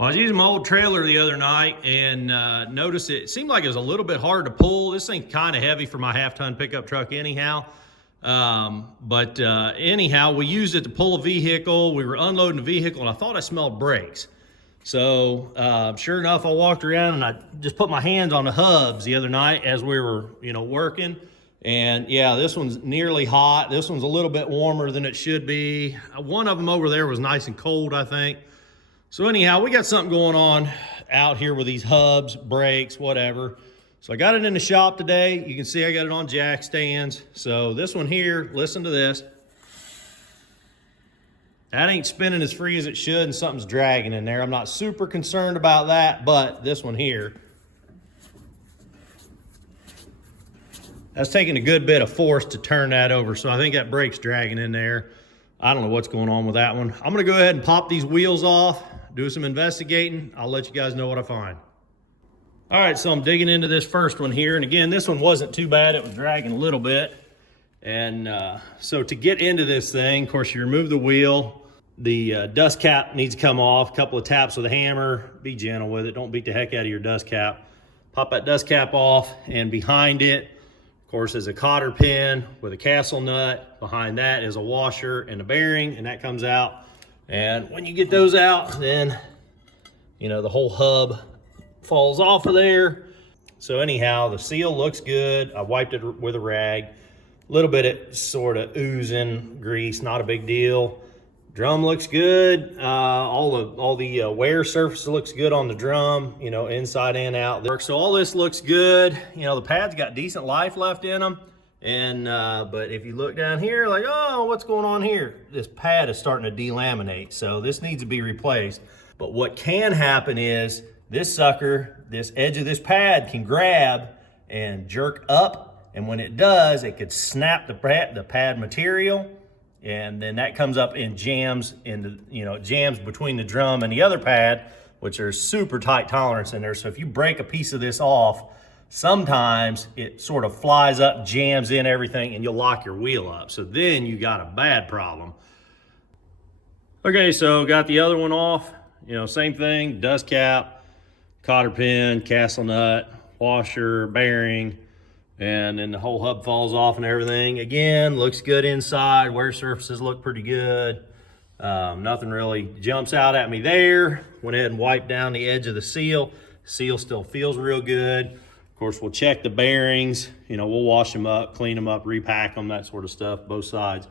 Well, I was using my old trailer the other night and noticed it seemed like it was a little bit hard to pull. This thing's kind of heavy for my half-ton pickup truck anyhow. Anyhow, we used it to pull a vehicle. We were unloading a vehicle and I thought I smelled brakes. So sure enough, I walked around and I just put my hands on the hubs the other night as we were, working. And yeah, this one's nearly hot. This one's a little bit warmer than it should be. One of them over there was nice and cold, I think. So anyhow, we got something going on out here with these hubs, brakes, whatever. So I got it in the shop today. You can see I got it on jack stands. So this one here, listen to this. That ain't spinning as free as it should and something's dragging in there. I'm not super concerned about that, but this one here, that's taking a good bit of force to turn that over. So I think that brake's dragging in there. I don't know what's going on with that one. I'm gonna go ahead and pop these wheels off, do some investigating. I'll let you guys know what I find. All right, so I'm digging into this first one here. And again, this one wasn't too bad. It was dragging a little bit. And so to get into this thing, of course, you remove the wheel. The dust cap needs to come off. A couple of taps with a hammer. Be gentle with it. Don't beat the heck out of your dust cap. Pop that dust cap off, and behind it, of course, is a cotter pin with a castle nut. Behind that is a washer and a bearing, and that comes out. And when you get those out, then, the whole hub falls off of there. So anyhow, the seal looks good. I wiped it with a rag. A little bit of sort of oozing grease, not a big deal. Drum looks good. All the wear surface looks good on the drum, inside and out there. So all this looks good. The pad's got decent life left in them. And but if you look down here, like, oh, what's going on here? This pad is starting to delaminate. So this needs to be replaced. But what can happen is this sucker, this edge of this pad can grab and jerk up. And when it does, it could snap the pad material. And then that comes up and jams jams between the drum and the other pad, which are super tight tolerance in there. So if you break a piece of this off, sometimes it sort of flies up, jams in everything, and you'll lock your wheel up. So then you got a bad problem. Okay, so got the other one off. Same thing, dust cap, cotter pin, castle nut, washer, bearing, and then the whole hub falls off and everything. Again, looks good inside. Wear surfaces look pretty good. Nothing really jumps out at me there. Went ahead and wiped down the edge of the seal. Seal still feels real good. Of course, we'll check the bearings. We'll wash them up, clean them up, repack them, that sort of stuff, both sides.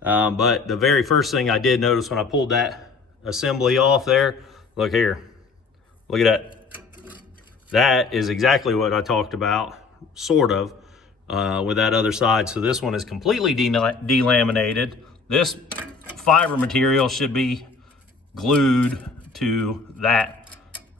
But the very first thing I did notice when I pulled that assembly off there, look here. Look at that. That is exactly what I talked about, sort of, with that other side. So this one is completely delaminated. This fiber material should be glued to that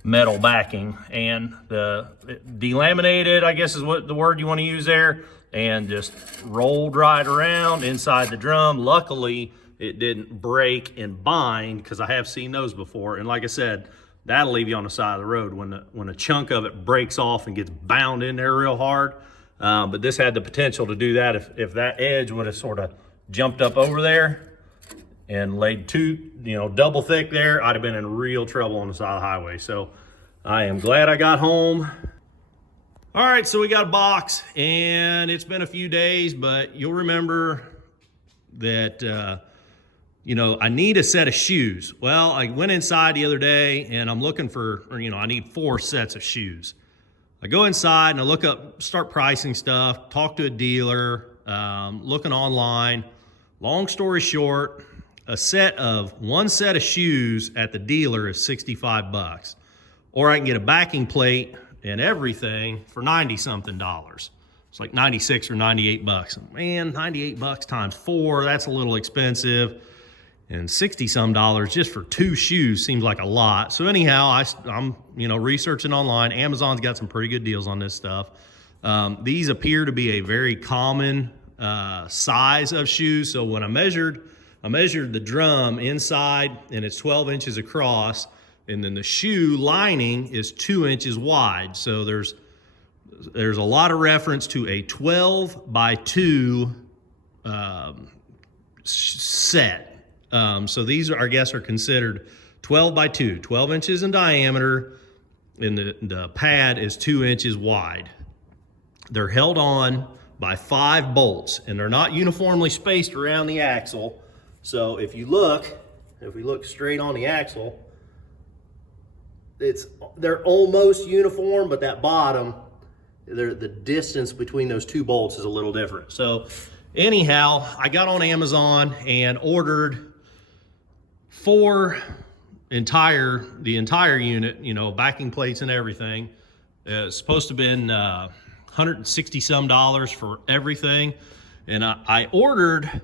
metal backing, and the delaminated, I guess is what the word you want to use there, and just rolled right around inside the drum. Luckily, it didn't break and bind, because I have seen those before. And like I said, that'll leave you on the side of the road when a chunk of it breaks off and gets bound in there real hard. But this had the potential to do that. If that edge would have sort of jumped up over there and laid double thick there, I'd have been in real trouble on the side of the highway. So I am glad I got home. All right, so we got a box, and it's been a few days, but you'll remember that I need a set of shoes. Well, I went inside the other day and I'm looking for, I need 4 sets of shoes. I go inside and I look up, start pricing stuff, talk to a dealer, looking online. Long story short, one set of shoes at the dealer is $65. Or I can get a backing plate and everything for $90-something. It's like 96 or 98 bucks. Man, 98 bucks times 4, that's a little expensive. And $60-some just for 2 shoes seems like a lot. So anyhow, I'm researching online. Amazon's got some pretty good deals on this stuff. These appear to be a very common size of shoes. So when I measured the drum inside, and it's 12 inches across, and then the shoe lining is 2 inches wide. So there's a lot of reference to a 12 by 2 set. So these are, I guess, are considered 12 by 2, 12 inches in diameter, and the pad is 2 inches wide. They're held on by 5 bolts, and they're not uniformly spaced around the axle. So if we look straight on the axle, they're almost uniform, but that bottom, the distance between those 2 bolts is a little different. So anyhow, I got on Amazon and ordered the entire unit, you know, backing plates and everything. It's supposed to have been $160 some for everything. And I ordered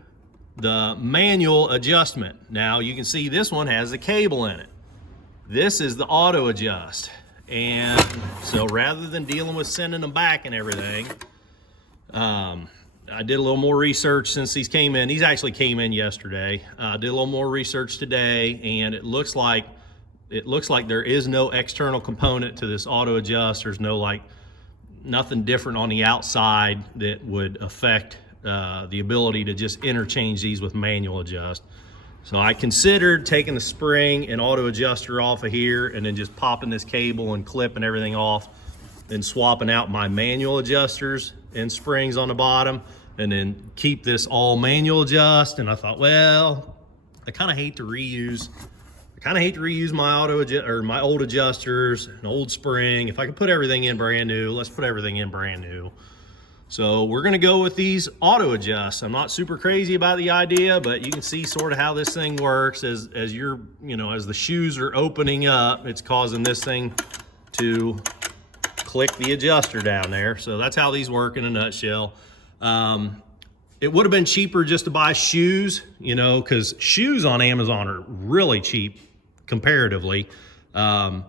the manual adjustment. Now you can see this one has a cable in it. This is the auto adjust. And so rather than dealing with sending them back and everything, I did a little more research since these came in. These actually came in yesterday. I did a little more research today, and it looks like there is no external component to this auto adjust. There's nothing different on the outside that would affect the ability to just interchange these with manual adjust. So I considered taking the spring and auto adjuster off of here and then just popping this cable and clip and everything off and swapping out my manual adjusters and springs on the bottom and then keep this all manual adjust. And I thought, well, I kind of hate to reuse my old adjusters, an old spring. If I could put everything in brand new, let's put everything in brand new. So we're gonna go with these auto adjusts. I'm not super crazy about the idea, but you can see sort of how this thing works as the shoes are opening up, it's causing this thing to click the adjuster down there. So that's how these work in a nutshell. It would have been cheaper just to buy shoes, you know, because shoes on Amazon are really cheap comparatively. A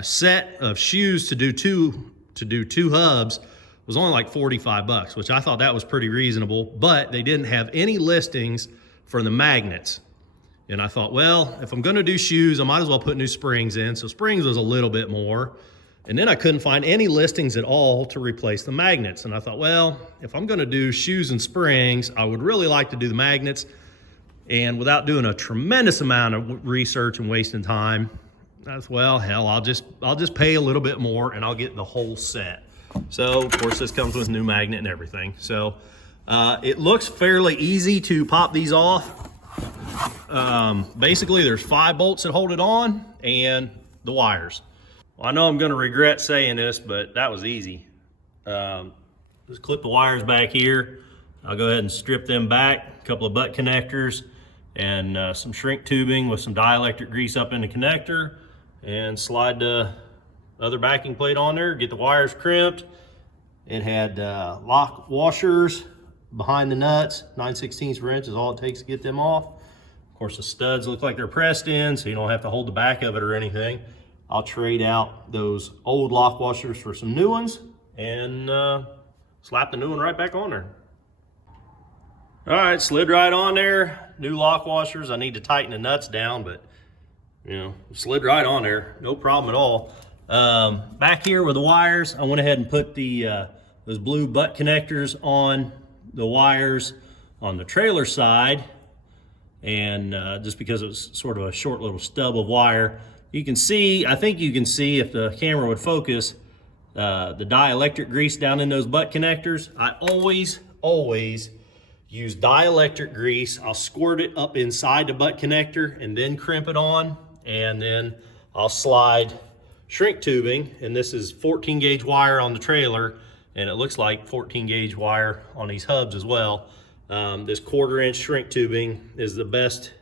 set of shoes to do two hubs was only like 45 bucks, which I thought that was pretty reasonable, but they didn't have any listings for the magnets. And I thought, well, if I'm gonna do shoes, I might as well put new springs in. So springs was a little bit more. And then I couldn't find any listings at all to replace the magnets. And I thought, well, if I'm gonna do shoes and springs, I would really like to do the magnets. And without doing a tremendous amount of research and wasting time, that's, well, hell, I'll just pay a little bit more and I'll get the whole set. So of course this comes with new magnet and everything. So it looks fairly easy to pop these off. Basically there's 5 bolts that hold it on and the wires. Well, I know I'm gonna regret saying this, but that was easy. Just clip the wires back here. I'll go ahead and strip them back, a couple of butt connectors and some shrink tubing with some dielectric grease up in the connector, and slide the other backing plate on there, get the wires crimped. It had lock washers behind the nuts, 9/16 per inch is all it takes to get them off. Of course, the studs look like they're pressed in, so you don't have to hold the back of it or anything. I'll trade out those old lock washers for some new ones and slap the new one right back on there. All right, slid right on there. New lock washers. I need to tighten the nuts down, but you know, slid right on there, no problem at all. Back here with the wires, I went ahead and put those blue butt connectors on the wires on the trailer side, and just because it was sort of a short little stub of wire, you can see, I think you can see if the camera would focus, the dielectric grease down in those butt connectors. I always use dielectric grease. I'll squirt it up inside the butt connector and then crimp it on, and then I'll slide shrink tubing, and this is 14 gauge wire on the trailer, and it looks like 14 gauge wire on these hubs as well. This 1/4 inch shrink tubing is the best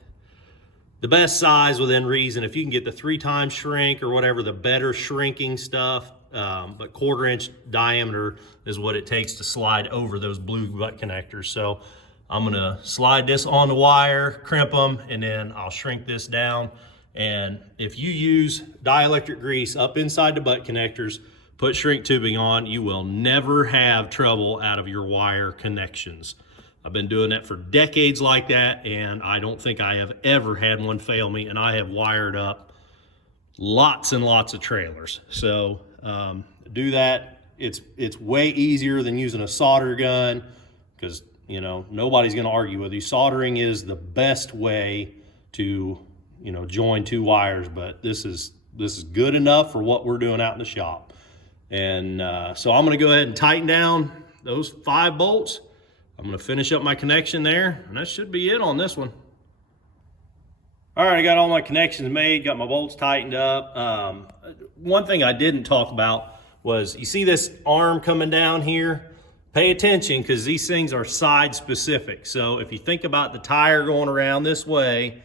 size within reason. If you can get the 3 times shrink or whatever, the better shrinking stuff, but 1/4 inch diameter is what it takes to slide over those blue butt connectors. So I'm gonna slide this on the wire, crimp them, and then I'll shrink this down. And if you use dielectric grease up inside the butt connectors, put shrink tubing on, you will never have trouble out of your wire connections. I've been doing that for decades like that, and I don't think I have ever had one fail me, and I have wired up lots and lots of trailers. So do that. It's way easier than using a solder gun, because you know nobody's going to argue with you. Soldering is the best way to you know, join two wires, but this is good enough for what we're doing out in the shop. And so I'm gonna go ahead and tighten down those 5 bolts. I'm gonna finish up my connection there, and that should be it on this one. All right, I got all my connections made, got my bolts tightened up. One thing I didn't talk about was, you see this arm coming down here? Pay attention, because these things are side specific. So if you think about the tire going around this way,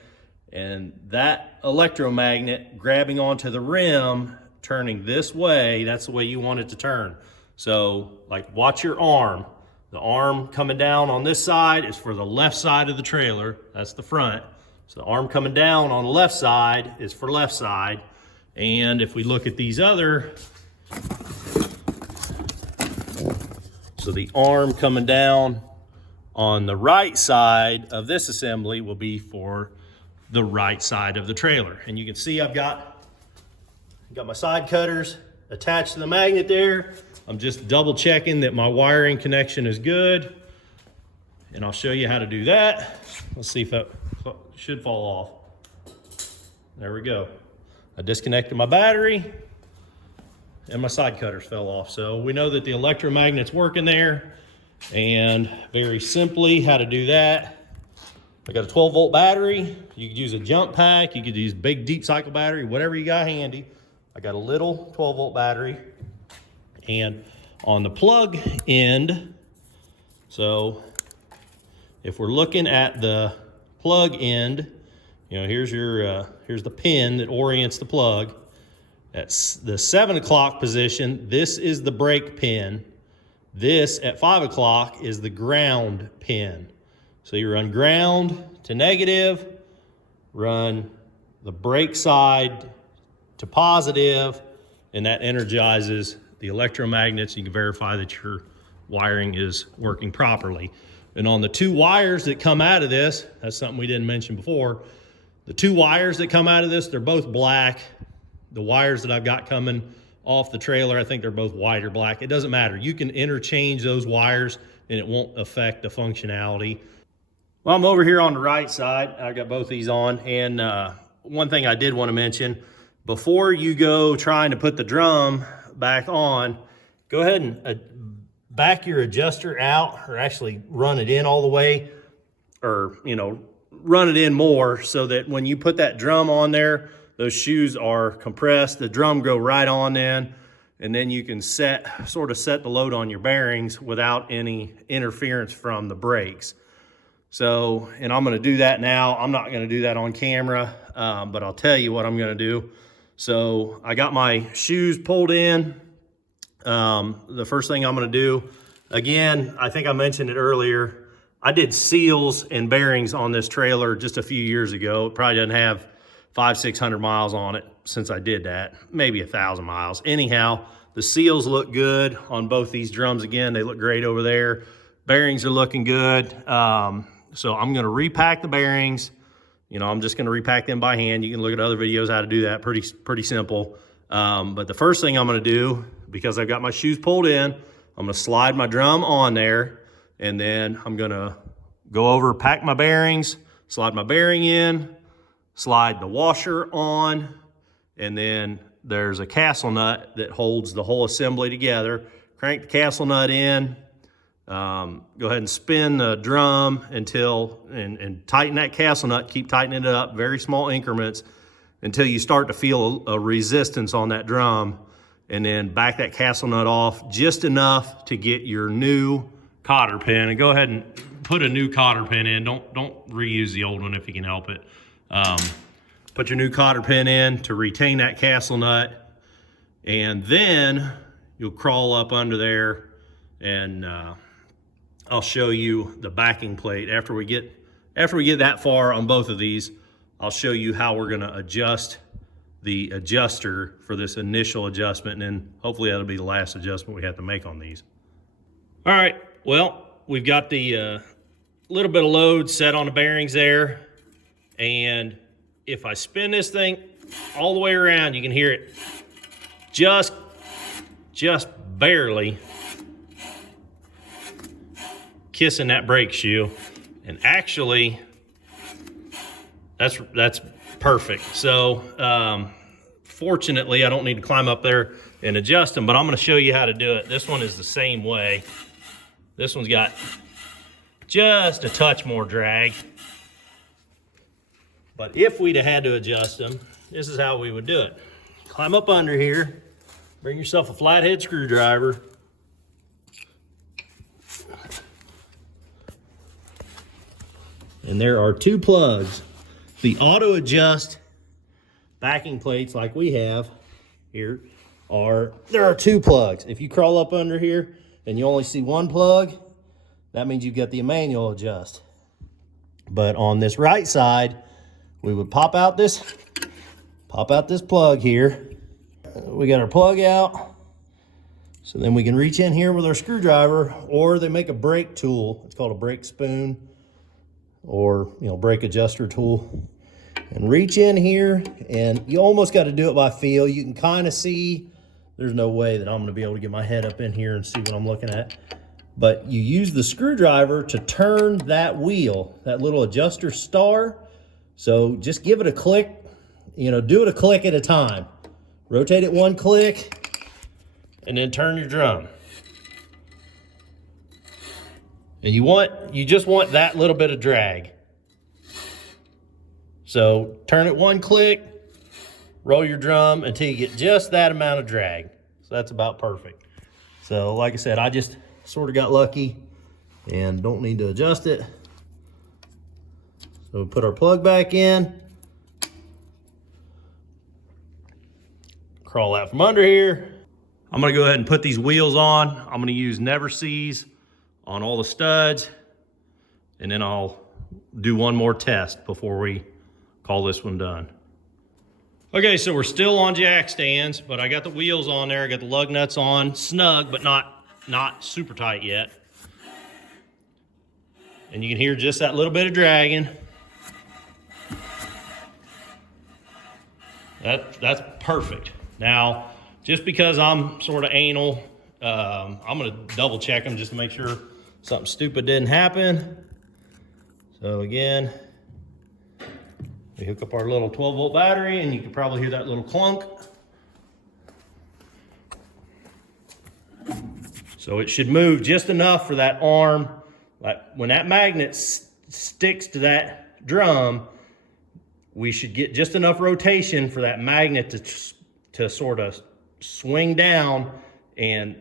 and that electromagnet grabbing onto the rim, turning this way, that's the way you want it to turn. So like, watch your arm. The arm coming down on this side is for the left side of the trailer. That's the front. So the arm coming down on the left side is for left side. And if we look at these other, so the arm coming down on the right side of this assembly will be for the right side of the trailer. And you can see I've got my side cutters attached to the magnet there. I'm just double checking that my wiring connection is good. And I'll show you how to do that. Let's see if that should fall off. There we go. I disconnected my battery and my side cutters fell off. So we know that the electromagnet's working there. And very simply, how to do that. I got a 12-volt battery. You could use a jump pack. You could use big deep cycle battery, whatever you got handy. I got a little 12-volt battery. And on the plug end, so if we're looking at the plug end, you know, here's the pin that orients the plug. At the 7 o'clock position, this is the brake pin. This at 5 o'clock is the ground pin. So you run ground to negative, run the brake side to positive, and that energizes the electromagnets. You can verify that your wiring is working properly. And on the 2 wires that come out of this, that's something we didn't mention before. The 2 wires that come out of this, they're both black. The wires that I've got coming off the trailer, I think they're both white or black. It doesn't matter. You can interchange those wires and it won't affect the functionality. Well, I'm over here on the right side. I got both these on. And one thing I did want to mention, before you go trying to put the drum back on, go ahead and back your adjuster out, or actually run it in all the way, or, you know, run it in more so that when you put that drum on there, those shoes are compressed, the drum go right on in, and then you can sort of set the load on your bearings without any interference from the brakes. So, and I'm gonna do that now. I'm not gonna do that on camera, but I'll tell you what I'm gonna do. So I got my shoes pulled in. The first thing I'm gonna do, again, I think I mentioned it earlier, I did seals and bearings on this trailer just a few years ago. It probably doesn't have 500-600 miles on it since I did that, maybe 1,000 miles. Anyhow, the seals look good on both these drums. Again, they look great over there. Bearings are looking good. So I'm gonna repack the bearings. You know, I'm just gonna repack them by hand. You can look at other videos how to do that, pretty simple. But the first thing I'm gonna do, because I've got my shoes pulled in, I'm gonna slide my drum on there, and then I'm gonna go over, pack my bearings, slide my bearing in, slide the washer on, and then there's a castle nut that holds the whole assembly together. Crank the castle nut in, go ahead and spin the drum until, and tighten that castle nut, keep tightening it up, very small increments, until you start to feel a resistance on that drum, and then back that castle nut off just enough to get your new cotter pin, and go ahead and put a new cotter pin in. Don't reuse the old one if you can help it. Put your new cotter pin in to retain that castle nut, and then you'll crawl up under there, and I'll show you the backing plate. After we get that far on both of these, I'll show you how we're gonna adjust the adjuster for this initial adjustment, and then hopefully that'll be the last adjustment we have to make on these. All right, well, we've got the little bit of load set on the bearings there, and if I spin this thing all the way around, you can hear it just barely kissing that brake shoe. And actually, that's perfect. So fortunately, I don't need to climb up there and adjust them, but I'm gonna show you how to do it. This one is the same way. This one's got just a touch more drag. But if we'd have had to adjust them, this is how we would do it. Climb up under here, bring yourself a flathead screwdriver. And there are 2 plugs. The auto adjust backing plates like we have here there are 2 plugs. If you crawl up under here and you only see 1 plug, that means you've got the manual adjust. But on this right side, we would pop out this plug here. We got our plug out. So then we can reach in here with our screwdriver, or they make a brake tool. It's called a brake spoon, or brake adjuster tool. And reach in here, and you almost got to do it by feel. You can kind of see. There's no way that I'm going to be able to get my head up in here and see what I'm looking at. But you use the screwdriver to turn that wheel, that little adjuster star. So just give it a click, do it a click at a time. Rotate it 1 click, and then turn your drum. And you just want that little bit of drag. So turn it 1 click, roll your drum until you get just that amount of drag. So that's about perfect. So like I said, I just sort of got lucky and don't need to adjust it. So we put our plug back in. Crawl out from under here. I'm gonna go ahead and put these wheels on. I'm gonna use Never Sees on all the studs, and then I'll do one more test before we call this one done. Okay, so we're still on jack stands, but I got the wheels on there. I got the lug nuts on, snug, but not super tight yet. And you can hear just that little bit of dragging. That's perfect. Now, just because I'm sort of anal, I'm gonna double check them just to make sure something stupid didn't happen. So again, we hook up our little 12-volt battery, and you can probably hear that little clunk. So it should move just enough for that arm. Like when that magnet sticks to that drum, we should get just enough rotation for that magnet to sort of swing down, and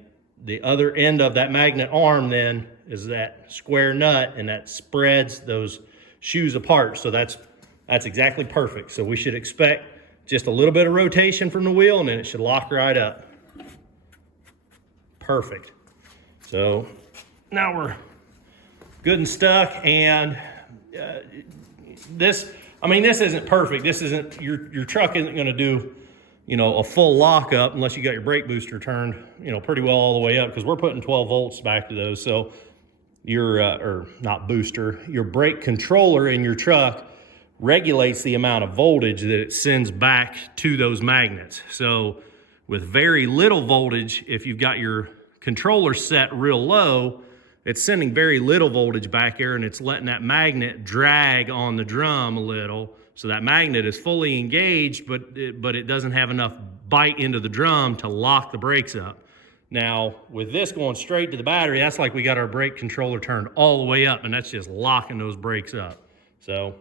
the other end of that magnet arm then is that square nut, and that spreads those shoes apart. So that's exactly perfect. So we should expect just a little bit of rotation from the wheel, and then it should lock right up. Perfect. So now we're good and stuck, and this isn't perfect. This isn't, your truck isn't gonna do, a full lockup unless you got your brake booster turned, pretty well all the way up, because we're putting 12 volts back to those. So your, or not booster, your brake controller in your truck regulates the amount of voltage that it sends back to those magnets. So with very little voltage, if you've got your controller set real low, it's sending very little voltage back there, and it's letting that magnet drag on the drum a little. So that magnet is fully engaged, but it doesn't have enough bite into the drum to lock the brakes up. Now, with this going straight to the battery, that's like we got our brake controller turned all the way up, and that's just locking those brakes up. So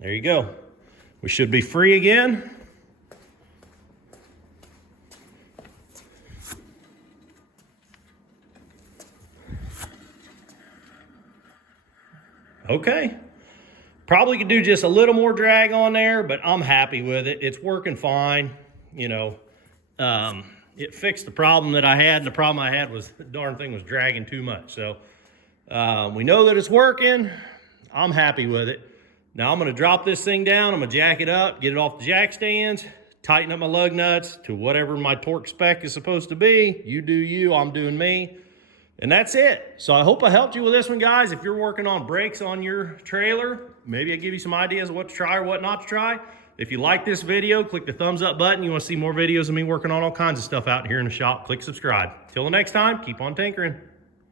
there you go. We should be free again. Okay. Probably could do just a little more drag on there, but I'm happy with it. It's working fine. It fixed the problem that I had, and the problem I had was the darn thing was dragging too much. So we know that it's working. I'm happy with it. Now I'm gonna drop this thing down. I'm gonna jack it up, get it off the jack stands, tighten up my lug nuts to whatever my torque spec is supposed to be. You do you, I'm doing me. And that's it. So I hope I helped you with this one, guys. If you're working on brakes on your trailer, maybe I give you some ideas of what to try or what not to try. If you like this video, click the thumbs up button. You want to see more videos of me working on all kinds of stuff out here in the shop, click subscribe. Till the next time, keep on tinkering.